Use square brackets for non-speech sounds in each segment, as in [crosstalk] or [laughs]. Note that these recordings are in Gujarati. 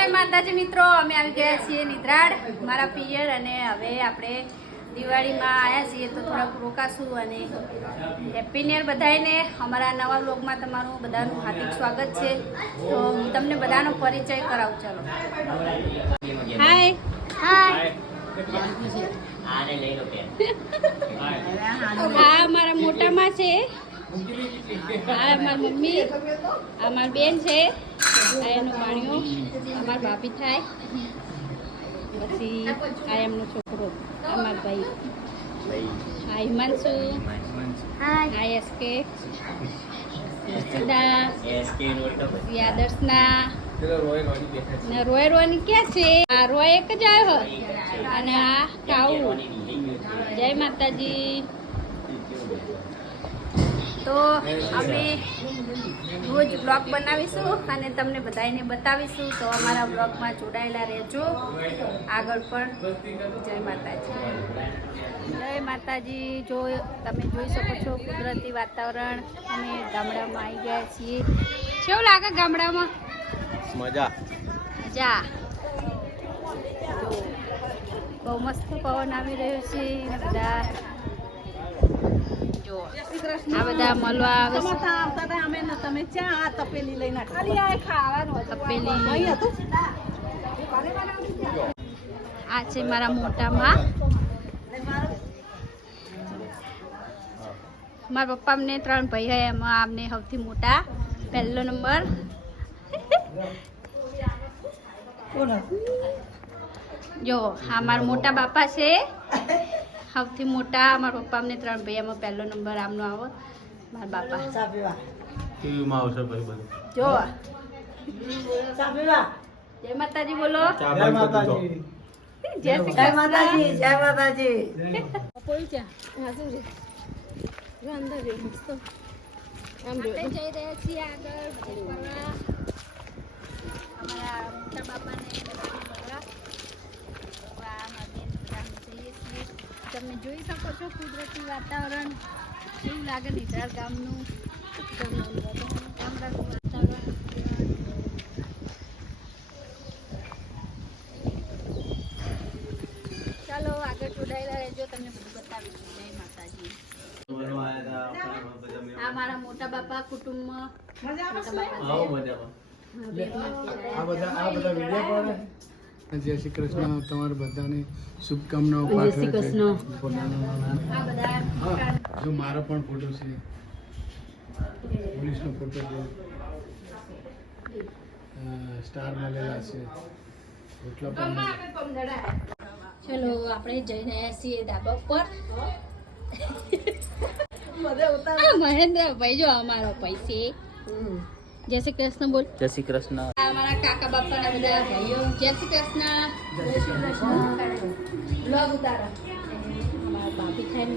જય માતાજી મિત્રો અમે આવી ગયા છીએ નિદ્રાડ મારા પિયર અને હવે આપણે દિવાળીમાં આવ્યા છીએ તો થોડાક રોકાશું અને હેપી ન્યર બધાને અમારા નવા બ્લોગમાં તમારું બધાનું હાર્દિક સ્વાગત છે. તો હું તમને બધાનો પરિચય કરાવું ચાલો. હાય હાય હા મારા મોટામાં છે. આ મારી મમ્મી આ મારી બેન છે. આ એનો ભાણિયો આ ભાભી થાય પછી આ એમનો છોકરો અમાર મારા ભાઈ આ હિમાંશુ આ એસકે હર્ષિદા પછી આદર્શના ને રોય રોની ક્યાં છે? આ રોય એક જ આવ્યો અને આ કાઉ. જય માતાજી. તો અમે રોજ બ્લોગ બનાવીશું અને તમને બધાને બતાવીશું. તો અમારા બ્લોગમાં જોડાયેલા રહેજો. આગળ પણ જય માતાજી. જય માતાજી. જો તમે જોઈ શકો છો કુદરતી વાતાવરણ. અમે ગામડામાં આવી ગયા છીએ. કેવું લાગે ગામડામાં? મજા. મજા. બહુ મસ્ત પવન આવી રહ્યો છે. બધા આ બધા મળવા આવે છે. તપેલી આ છે મારા મોટામાં મારા પપ્પા અમને ત્રણ ભાઈ હોય એમાં આમને સૌથી મોટા. પહેલો નંબર. જો આ મારા મોટા બાપા છે. સૌથી મોટા મારા પપ્પા અમને ત્રણ ભાઈ એમાં પહેલો નંબર આમનો આવો મારા બાપા. ટીવીમાં આવશે ભાઈ બધું? જો જય માતાજી બોલો. જય માતાજી. જય શ્રી જય માતાજી જય માતાજી. આપણે જઈ રહ્યા છીએ આગળ અમારા મોટા બાપાને બધાને મળવા. તો આ અમારી બેન બધા અમે જઈએ છીએ. તમે જોઈ શકો છો કુદરતી વાતાવરણ. કેવું લાગે નિઝાર ગામનું? ગામડાનું વાતાવરણ ચાલો આગળ જોડાયેલા રહેજો તમને બધું બતાવીશું. જય માતાજી. આ મારા મોટા બાપા આવો છે. મજામાં. આ બધા આ બધા વીડિયો પડે જય શ્રી કૃષ્ણ. તમારે બધાને શુભકામનાઓ પાઠવે છે. જો મારો પણ ફોટો છે. પોલીસનો ફોટો છે. સ્ટાર મળેલા છે. એટલા પણ ચલો આપણે જઈ રહ્યા છીએ ધાબા પર આ મહેન્દ્રભાઈ જો અમારો પૈસે જય શ્રી કૃષ્ણ બોલ. જય શ્રી કૃષ્ણ. મારા કાકા બાપાના બધા ભાઈઓ જય શ્રી કૃષ્ણ. જય શ્રી કૃષ્ણ. બ્લોગ ઉતારો. અમારા ભાભી થાય ને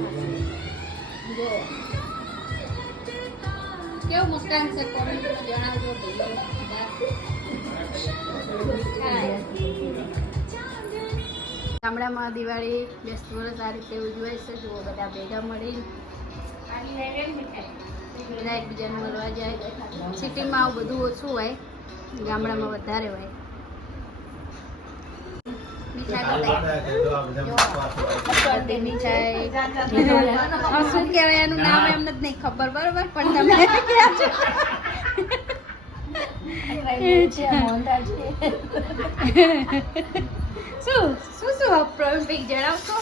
જો. કેવું મુસ્કાન છે કોમેન્ટમાં જણાવજો ભાઈઓ. ગામડામાં દિવાળી બેસ્ટ વર્ષ આ રીતે ઉજવાય છે. જુઓ બધા ભેગા મળી બધા એકબીજાને મળવા જાય સિટીમાં આવું બધું ઓછું હોય ગામડામાં વધારે હોય. શું કહેવાય એનું નામ એમ જ નહીં ખબર બરોબર? પણ તમે શું શું શું પ્રોફિક જણાવશો?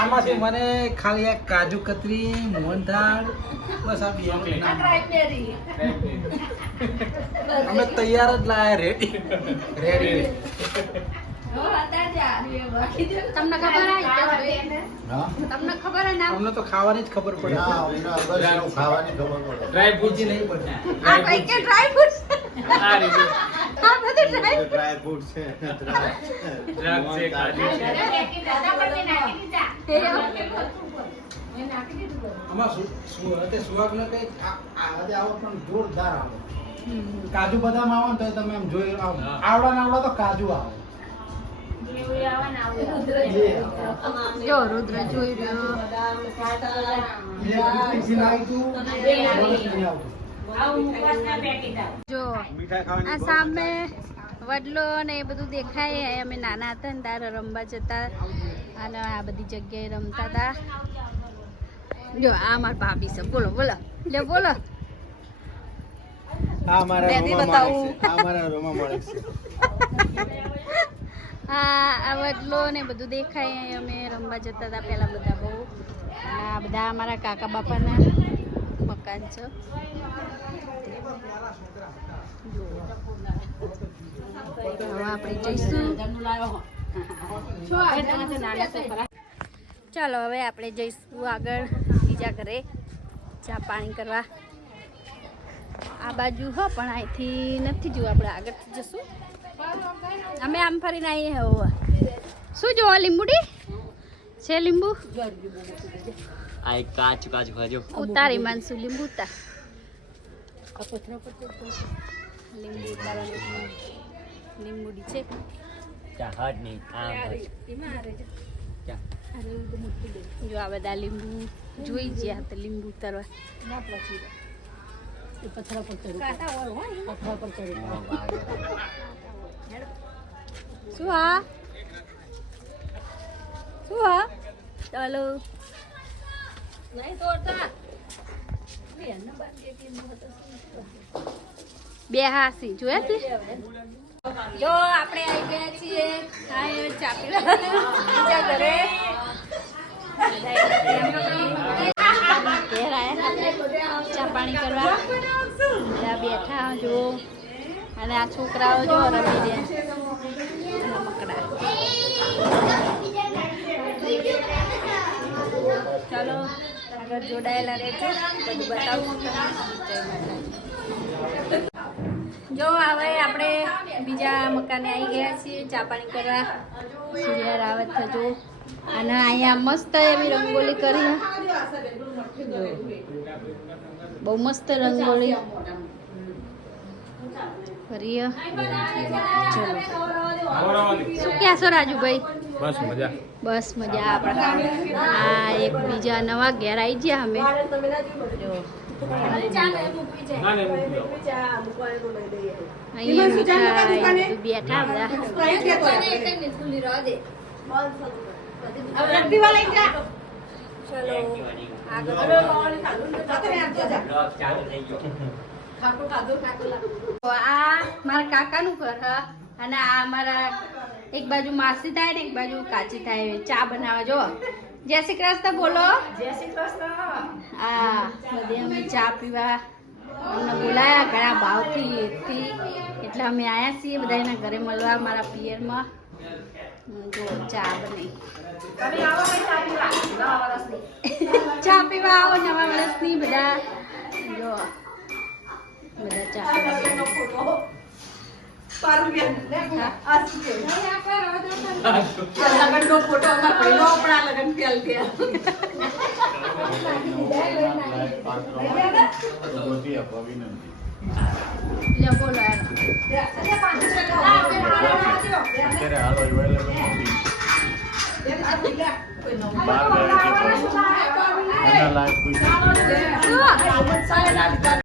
આમાંથી મને ખાલી એક કાજુ કતરી મોહનથાળ બસ આ બે અમે [laughs] તૈયાર જ લાયા રેડી રેડી તમને ખબર તમને ખબર હે નામ અમને તો ખાવાની જ ખબર પડે. ડ્રાય ફ્રૂટ નહીં પડે આ કે ડ્રાય આ બધું ડ્રાય છે છે સુહાગને આજે આવો પણ જોરદાર આવે. કાજુ બદામ આવે ને તો તમે એમ જોઈ. આવડા ને આવડા તો કાજુ આવે. જો રુદ્ર જોઈ રહ્યો. જો આ સામે વડલો ને એ બધું દેખાય. અમે નાના હતા ને તાર રમવા જતા. અને આ બધી જગ્યાએ રમતા હતા. જો આ મારા ભાભી છે. બોલો બોલો. લે બોલો. આ મારા બેદી રોમા બતાવું. માણસ આ મારા રોમા માણસ છે. આ આ વડલો ને બધું દેખાય. અમે રમવા જતા હતા પહેલા બધા બહુ. આ બધા અમારા કાકા બાપાના. મકાન છે હવે આપણે જઈશું. ચાલો હવે આપણે જઈશું આગળ બીજા ઘરે ચા પાણી કરવા. આ બાજુ હો પણ અહીંથી નથી જોવું આપણે આગળથી જશું. અમે આમ ફરીને આવીએ હવે શું જોવા લીંબુડી? છે લીંબુ? આ એક કાચ કાચ ખાજો ઉતારી માનસું લીંબુ ઉતાર લીંબુ ઉતારવાનું લીંબુડી છે ચા હટ નહીં આમ હટ. ચા. જો આ બધા લીંબુ જોઈ ગયા તો લીંબુ ઉતારવા હા, વાગે. શું હા શું હા ચાલો બે હાસી જોયા તે? જો આપણે આવી ગયા છીએ. બીજા ઘરે. ચા પાણી કરવા. બેઠા જો અને આ છોકરાઓ જો રમી રહ્યા રમકડા આગળ જોડાયેલા રહેજો બધું બતાવું. જો, હવે આપણે બીજા મકાને આવી ગયા છીએ. ચા પાણી કરવા. સૂર્ય રાવત થજો. અને અહીંયા મસ્ત એવી રંગોલી કરી બહુ મસ્ત રંગોળી કરીએ શું છો રાજુભાઈ? બસ મજા. બસ મજા. આપણે આ એક બીજા નવા ઘેર આવી ગયા અમે. અહીંયા મીઠાઈ બેઠા બધા આ મારા કાકાનું ઘર અને આ મારા એક બાજુ માસી થાય ને એક બાજુ કાચી થાય ચા બનાવવા જો જય શ્રી કૃષ્ણ બોલો. જય શ્રી કૃષ્ણ. હા બધે અમે ચા પીવા અમને બોલાયા ઘણા ભાવથી એટલે અમે આવ્યા છીએ બધા એના ઘરે મળવા મારા પિયરમાં. જો ચા બની. ચા પીવા આવો નવા વર્ષની બધા. જો. લે બોલો એનો. શું